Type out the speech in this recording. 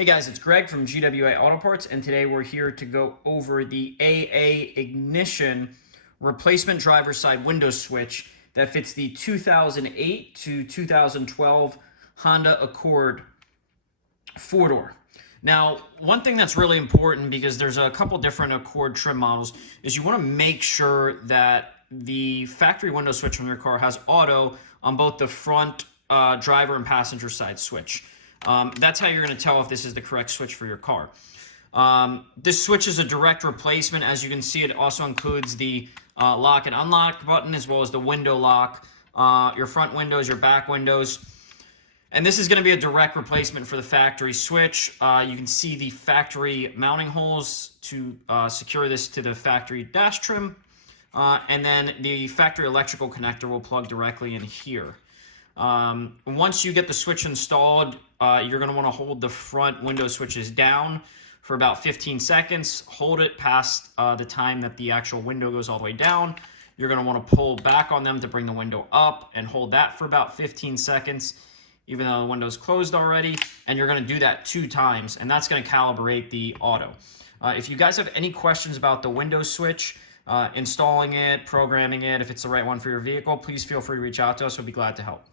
Hey guys, it's Greg from GWA Auto Parts, and today we're here to go over the AA Ignition replacement driver's side window switch that fits the 2008 to 2012 Honda Accord four-door. Now, one thing that's really important, because there's a couple different Accord trim models, is you want to make sure that the factory window switch on your car has auto on both the front driver and passenger side switch. That's how you're going to tell if this is the correct switch for your car. This switch is a direct replacement. As you can see, it also includes the lock and unlock button, as well as the window lock, your front windows, your back windows. And this is going to be a direct replacement for the factory switch. You can see the factory mounting holes to secure this to the factory dash trim. And then the factory electrical connector will plug directly in here. Once you get the switch installed, you're going to want to hold the front window switches down for about 15 seconds. Hold it past the time that the actual window goes all the way down. You're going to want to pull back on them to bring the window up and hold that for about 15 seconds, even though the window's closed already. And you're going to do that 2 times, and that's going to calibrate the auto. If you guys have any questions about the window switch, installing it, programming it, if it's the right one for your vehicle, please feel free to reach out to us. We'll be glad to help.